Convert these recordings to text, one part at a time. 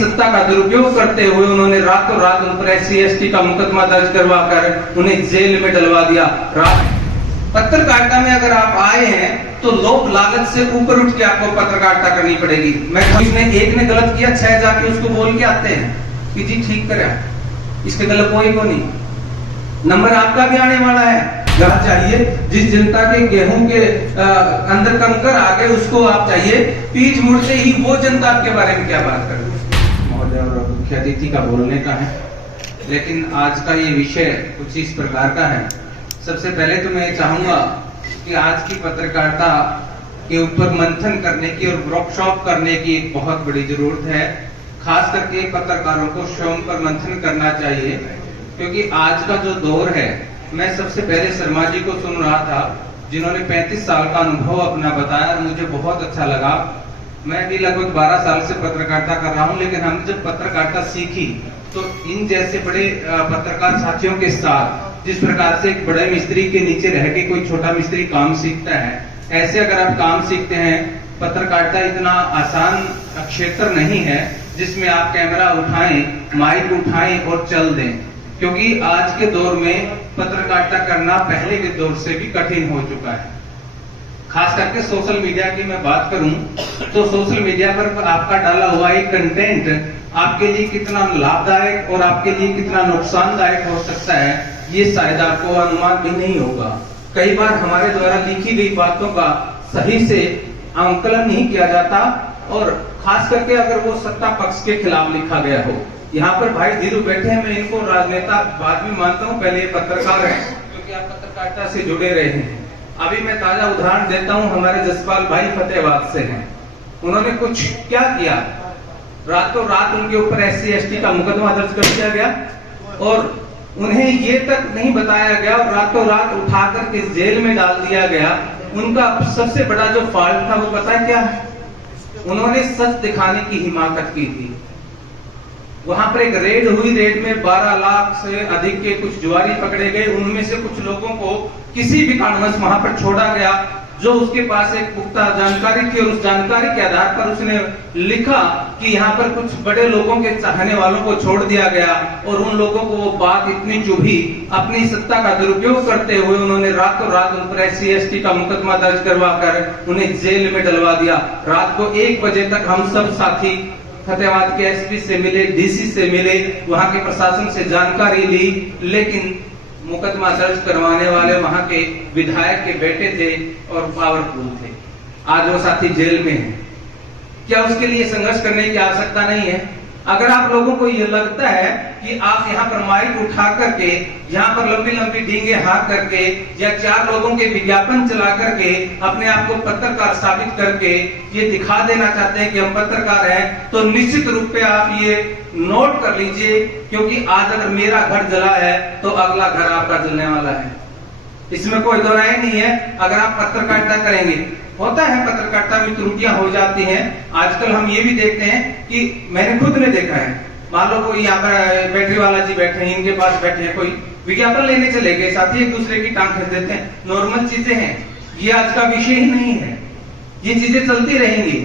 सत्ता का दुरुपयोग करते हुए उन्होंने रातों रात उन पर SC/ST का मुकदमा दर्ज करवाकर उन्हें जेल में डलवा दिया। पत्रकारिता में अगर आप आए हैं तो लोभ लालच से ऊपर उठ के आपको पत्रकारिता करनी पड़ेगी। मैं एक ने गलत किया 6 जाके उसको बोल के आते हैं कि जी ठीक करे, इसके गलत कोई को नहीं। नंबर आपका भी आने वाला है। क्या चाहिए? जिस जनता के गेहूं के अंदर कंकर आ गए उसको आप चाहिए पीठ मुड़ते ही वो जनता आपके बारे में क्या बात कर रही है। महोदय और मुख्य अतिथि का बोलने का है, लेकिन आज का ये विषय कुछ इस प्रकार का है। सबसे पहले तो मैं चाहूंगा कि आज की पत्रकारिता के ऊपर मंथन करने की और वर्कशॉप करने की एक बहुत बड़ी जरूरत है। खास करके पत्रकारों को स्वयं पर मंथन करना चाहिए, क्योंकि आज का जो दौर है, मैं सबसे पहले शर्मा जी को सुन रहा था जिन्होंने 35 साल का अनुभव अपना बताया और मुझे बहुत अच्छा लगा। मैं भी लगभग 12 साल से पत्रकारिता कर रहा हूं, लेकिन हमने जब पत्रकारिता सीखी तो इन जैसे बड़े पत्रकार साथियों के साथ, जिस प्रकार से एक बड़े मिस्त्री के नीचे रह के कोई छोटा मिस्त्री काम सीखता है, ऐसे अगर आप काम सीखते हैं। पत्रकारिता इतना आसान क्षेत्र नहीं है जिसमें आप कैमरा उठाएं, माइक उठाएं और चल दें, क्योंकि आज के दौर में पत्रकारिता करना पहले के दौर से भी कठिन हो चुका है। खास करके सोशल मीडिया की मैं बात करूं तो सोशल मीडिया पर आपका डाला हुआ एक कंटेंट आपके लिए कितना लाभदायक और आपके लिए कितना नुकसानदायक हो सकता है, ये शायद आपको अनुमान भी नहीं होगा। कई बार हमारे द्वारा लिखी गई बातों का सही से आंकलन नहीं किया जाता, और खास करके अगर वो सत्ता पक्ष के खिलाफ लिखा गया हो। यहाँ पर भाई धीरू बैठे हैं, मैं इनको राजनेता बाद में मानता हूँ, पहले पत्रकार हैं क्योंकि आप पत्रकारिता से जुड़े रहे हैं। अभी मैं ताजा उदाहरण देता हूँ, हमारे जसपाल भाई फतेहाबाद से हैं। उन्होंने कुछ क्या किया, रातों रात उनके ऊपर SC/ST का मुकदमा दर्ज कर दिया गया और उन्हें ये तक नहीं बताया गया और रातों रात उठा करके जेल में डाल दिया गया। उनका सबसे बड़ा जो फॉल्ट था वो पता है क्या है? उन्होंने सच दिखाने की हिमाकत की थी। वहां पर एक रेड हुई, रेड में 12 लाख से अधिक के कुछ जुआरी पकड़े गए। उनमें से कुछ लोगों को किसी भी कारणवश वहां पर छोड़ा गया, जो उसके पास एक पुख्ता जानकारी थी, और उस जानकारी के आधार पर उसने लिखा कि यहाँ पर कुछ बड़े लोगों के चाहने वालों को छोड़ दिया गया, और उन लोगों को वो बात इतनी चुभी, अपनी सत्ता का दुरुपयोग करते हुए उन्होंने रातों रात उन पर SC/ST का मुकदमा दर्ज करवाकर उन्हें जेल में डलवा दिया। रात को 1 बजे तक हम सब साथी फतेहाबाद के SP से मिले, DC से मिले, वहां के प्रशासन से जानकारी ली, लेकिन मुकदमा दर्ज करवाने वाले वहां के विधायक के बेटे थे और पावरफुल थे। आज वो साथी जेल में हैं। क्या उसके लिए संघर्ष करने की आवश्यकता नहीं है? अगर आप लोगों को ये लगता है कि आप यहाँ पर माइक उठा करके, यहाँ पर लंबी लंबी डींगे हाथ करके या 4 लोगों के विज्ञापन चला करके अपने आप को पत्रकार साबित करके ये दिखा देना चाहते हैं कि हम पत्रकार हैं, तो निश्चित रूप पे आप ये नोट कर लीजिए, क्योंकि आज अगर मेरा घर जला है तो अगला घर आपका जलने वाला है। इसमें कोई दो राय नहीं है। अगर आप पत्रकारिता करेंगे, होता है पत्रकारिता में त्रुटियां हो जाती हैं। आजकल हम ये भी देखते हैं कि मैंने खुद ने देखा है, मान लो कोई यहाँ पर बैटरी वाला जी बैठे हैं, इनके पास बैठे हैं, कोई विज्ञापन लेने चले गए, साथी एक दूसरे की टांग खींच देते हैं। नॉर्मल चीजें हैं, ये आज का विषय ही नहीं है। ये चीजें चलती रहेंगी,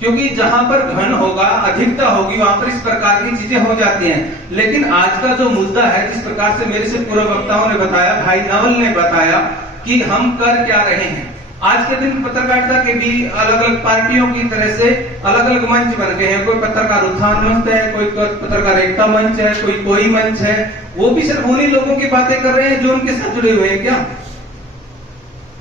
क्योंकि जहां पर घन होगा, अधिकता होगी, वहां पर इस प्रकार की चीजें हो जाती हैं। लेकिन आज का जो मुद्दा है, जिस प्रकार से मेरे से पूर्व वक्ताओं ने बताया, भाई नवल ने बताया कि हम कर क्या रहे हैं। आज के दिन पत्रकारिता के भी अलग अलग पार्टियों की तरह से अलग अलग मंच बन गए हैं। कोई पत्रकार उत्थान मंच है, कोई पत्रकार एकता मंच है, कोई मंच है। वो भी सिर्फ उन्हीं लोगों की बातें कर रहे हैं जो उनके साथ जुड़े हुए हैं। क्या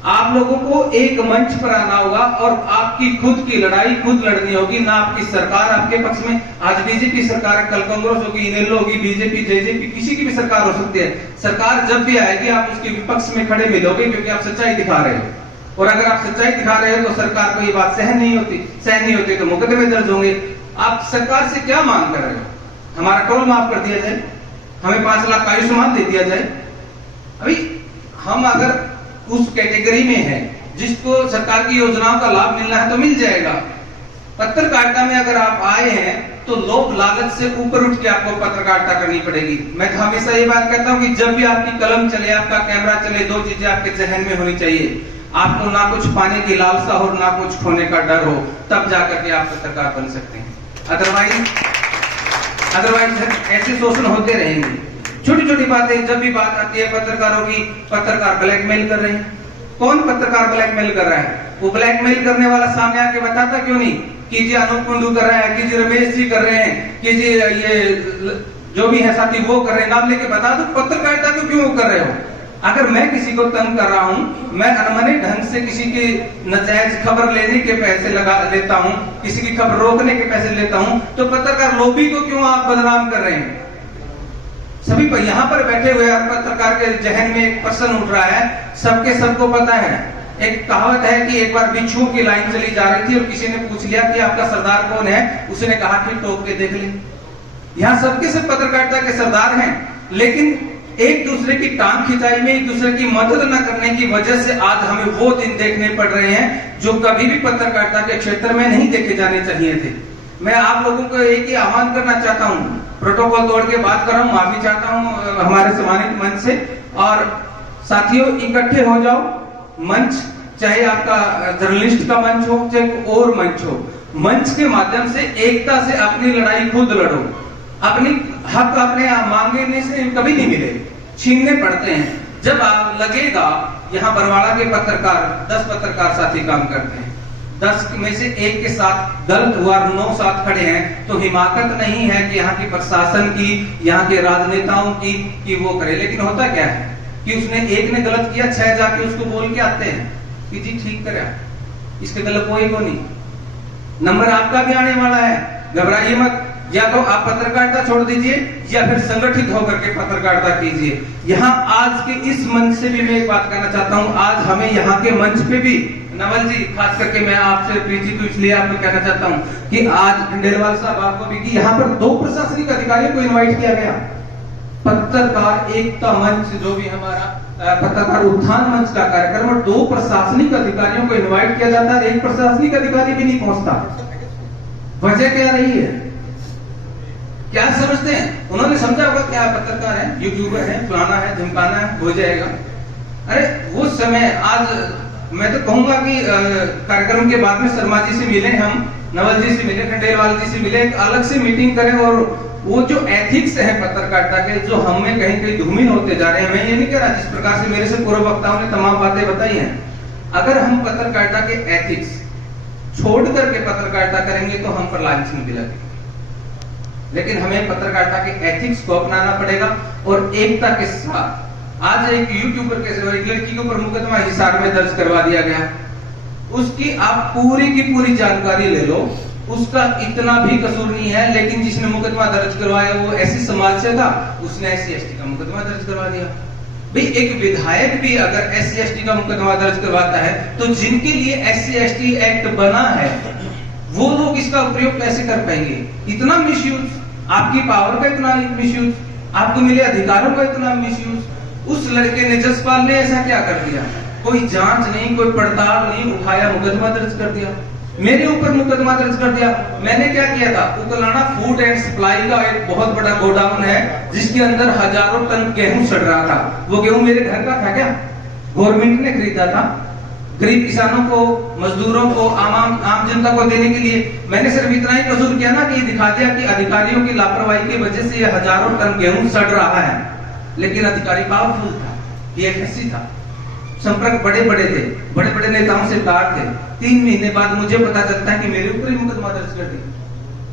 आप लोगों को एक मंच पर आना होगा और आपकी खुद की लड़ाई खुद लड़नी होगी, ना आपकी सरकार आपके पक्ष में। आज बीजेपी सरकार है, कल कांग्रेस होगी, इनेलो होगी, बीजेपी, जेजेपी, किसी की भी सरकार हो सकती है। सरकार जब भी आएगी आप उसके विपक्ष में खड़े मिलोगे, क्योंकि आप सच्चाई दिखा रहे हो। और अगर आप सच्चाई दिखा रहे हो तो सरकार को ये बात सहन नहीं होती तो मुकदमे दर्ज होंगे। आप सरकार से क्या मांग कर रहे हो? हमारा टोल माफ कर दिया जाए, हमें 5 लाख का आयुष्मान दे दिया जाए। अभी हम अगर उस कैटेगरी में है जिसको सरकार की योजनाओं का लाभ मिलना है तो मिल जाएगा। पत्रकारिता में अगर आप आए हैं तो लोभ लालच से ऊपर उठ के आपको पत्रकारिता करनी पड़ेगी। मैं तो हमेशा ये बात कहता हूँ कि जब भी आपकी कलम चले, आपका कैमरा चले, 2 चीजें आपके जहन में होनी चाहिए। आपको ना कुछ पाने की लालसा हो, ना कुछ खोने का डर हो, तब जाकर के आप पत्रकार बन सकते हैं। अदरवाइज अदरवाइज ऐसे शोषण होते रहेंगे। छोटी छोटी बातें, जब भी बात आती है पत्रकारों की, पत्रकार ब्लैकमेल कर रहे हैं। कौन पत्रकार ब्लैकमेल कर रहा है? वो ब्लैकमेल करने वाला सामने आके बताता क्यों नहीं कि जी अनूप कुंडू कर रहा है, कि जी रमेश जी कर रहे हैं, कि जी ये जो भी है साथी वो कर रहे हैं, नाम लेके बता दो। पत्रकारिता को क्यों कर रहे हो? अगर मैं किसी को तंग कर रहा हूं, मैं अनमने ढंग से किसी की नजायज खबर लेने के पैसे लगा लेता हूं, किसी की खबर रोकने के पैसे लेता हूं, तो पत्रकार लॉबी को क्यों आप बदनाम कर रहे हैं? सभी पर यहाँ पर बैठे हुए पत्रकार के जहन में एक प्रश्न उठ रहा है, सबके सबको पता है। एक कहावत है कि एक बार बिच्छुओं की लाइन चली जा रही थी और किसी ने पूछ लिया कि आपका सरदार कौन है? उसने कहा कि टोक के देख ले। यहाँ सबके सब पत्रकारिता के सरदार हैं, लेकिन एक दूसरे की टांग खिंचाई में, एक दूसरे की मदद न करने की वजह से आज हमें वो दिन देखने पड़ रहे हैं जो कभी भी पत्रकारिता के क्षेत्र में नहीं देखे जाने चाहिए थे। मैं आप लोगों को एक ही आह्वान करना चाहता हूँ, प्रोटोकॉल तोड़ के बात कर रहा हूँ, माफी चाहता हूँ हमारे सम्मानित मंच से। और साथियों, इकट्ठे हो जाओ। मंच चाहे आपका जर्नलिस्ट का मंच हो, चाहे और मंच हो, मंच के माध्यम से एकता से अपनी लड़ाई खुद लड़ो। अपनी हक अपने मांगने से कभी नहीं मिले, छीनने पड़ते हैं। जब आप लगेगा, यहाँ बरवाड़ा के पत्रकार 10 पत्रकार साथी काम करते हैं, 10 में से एक के साथ गलत हुआ, 9 साथ खड़े हैं, तो हिमाकत नहीं है कि यहाँ की प्रशासन की, यहाँ के राजनेताओं की कि वो करे। लेकिन होता क्या है कि उसने एक ने गलत किया, 6 जाके उसको बोल के आते हैं कि जी ठीक करे, इसके गलत कोई को नहीं। नंबर आपका भी आने वाला है, घबराइए मत। या तो आप पत्रकारिता छोड़ दीजिए या फिर संगठित होकर के पत्रकारिता कीजिए। यहाँ आज के इस मंच से भी मैं एक बात कहना चाहता हूँ, आज हमें यहाँ के मंच पे भी, नवल जी खास करके मैं आपसे प्रीति को इसलिए आपको कहना चाहता हूँ कि आज खंडेलवाल साहब आपको भी कि यहाँ पर 2 प्रशासनिक अधिकारियों को इन्वाइट किया गया। पत्रकार एकता मंच जो भी हमारा पत्रकार उत्थान मंच का कार्यक्रम, और 2 प्रशासनिक अधिकारियों को इन्वाइट किया जाता है, एक प्रशासनिक अधिकारी भी नहीं पहुंचता। वजह क्या रही है? क्या समझते हैं? उन्होंने समझा होगा क्या पत्रकार है, यूट्यूबर है, फलाना है, धमकाना है, हो जाएगा। अरे वो समय, आज मैं तो कहूंगा कि कार्यक्रम के बाद में शर्मा जी से मिले, हम नवल जी से मिले, खंडेलवाल जी से मिले, एक अलग से मीटिंग करें। और वो जो एथिक्स है पत्रकारिता के, जो हमें कहीं कहीं धूमिल होते जा रहे हैं, मैं ये नहीं कह रहा, जिस प्रकार से मेरे से पूर्व वक्ताओं ने तमाम बातें बताई हैं, अगर हम पत्रकारिता के एथिक्स छोड़ करके पत्रकारिता करेंगे तो हम पर लांछन भी लगेगा। लेकिन हमें पत्रकारिता के एथिक्स को अपनाना पड़ेगा और एकता के साथ। आज एक यूट्यूबर के एक लड़की के ऊपर मुकदमा हिसार में दर्ज करवा दिया गया, उसकी आप पूरी की पूरी जानकारी ले लो, उसका इतना भी कसूर नहीं है, लेकिन जिसने मुकदमा दर्ज करवाया वो ऐसी समाज से था, उसने SC/ST का मुकदमा दर्ज करवा दिया। भाई एक विधायक भी अगर SC/ST का मुकदमा दर्ज करवाता है तो जिनके लिए SC/ST एक्ट बना है वो लोग इसका उपयोग कैसे कर पाएंगे? इतना मिसयूज, आपकी पावर का इतना मिसयूज, आपको मिले अधिकारों का इतना मिसयूज। उस लड़के ने, जसपाल ने ऐसा क्या कर दिया? कोई जांच नहीं, कोई पड़ताल नहीं, उठाया मुकदमा दर्ज कर दिया, मेरे ऊपर मुकदमा दर्ज कर दिया। मैंने क्या किया था? उकलाना फूड एंड सप्लाई का एक बहुत बड़ा गोडाउन है जिसके अंदर हजारों टन गेहूं सड़ रहा था। वो गेहूं मेरे घर का था क्या? गवर्नमेंट ने खरीदा था, गरीब किसानों को, मजदूरों को, आम जनता को देने के लिए। मैंने सिर्फ इतना ही कसूर किया ना कि दिखा दिया कि अधिकारियों की लापरवाही की वजह से ये हजारों टन गेहूं सड़ रहा है। लेकिन अधिकारी पावरफुल था, PFSC था, संपर्क बड़े बड़े थे, बड़े बड़े नेताओं से तार थे। 3 महीने बाद मुझे पता चलता है कि मेरे ऊपर ही मुकदमा दर्ज कर दिया।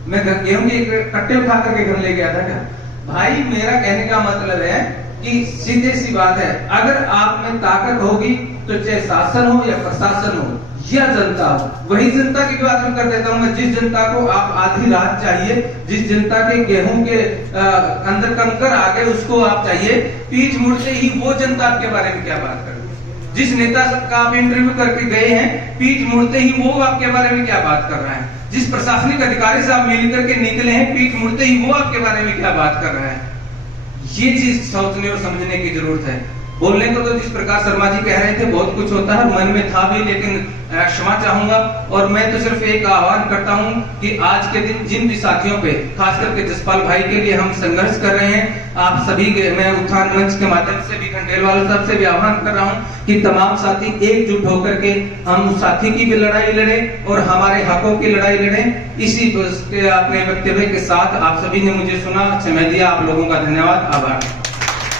मैं गेहूं के कट्टे उठा करके घर ले गया था क्या? भाई मेरा कहने का मतलब है कि सीधे सी बात है, अगर आप में ताकत होगी तो चाहे शासन हो या प्रशासन हो या जनता हो, वही जनता की बात मैं कर देता हूं। मैं जिस जनता को आप आधी रात चाहिए, जिस जनता के गेहूं के अंदर कंकर आ गए उसको आप चाहिए, पीठ मुड़ते ही वो जनता आपके बारे में क्या बात कर रही है? जिस नेता का आप इंटरव्यू करके गए हैं, पीठ मुड़ते ही वो आपके बारे में क्या बात कर रहा है? जिस प्रशासनिक अधिकारी से आप मिल करके निकले हैं, पीठ मुड़ते ही वो आपके बारे में क्या बात कर रहा है? ये चीज सोचने और समझने की जरूरत है। बोलने को तो जिस प्रकार शर्मा जी कह रहे थे बहुत कुछ होता है, मन में था भी, लेकिन क्षमा चाहूंगा। और मैं तो सिर्फ एक आह्वान करता हूं कि आज के दिन जिन भी साथियों पे, खास करके जसपाल भाई के लिए हम संघर्ष कर रहे हैं, आप सभी के मैं उत्थान मंच के माध्यम से भी, खंडेलवाल साहब से भी आह्वान कर रहा हूं कि तमाम साथी एकजुट होकर के हम उस साथी की भी लड़ाई लड़े और हमारे हकों की लड़ाई लड़े। इसी अपने वक्तव्य के साथ आप सभी ने मुझे सुना, समय दिया, आप लोगों का धन्यवाद, आभार।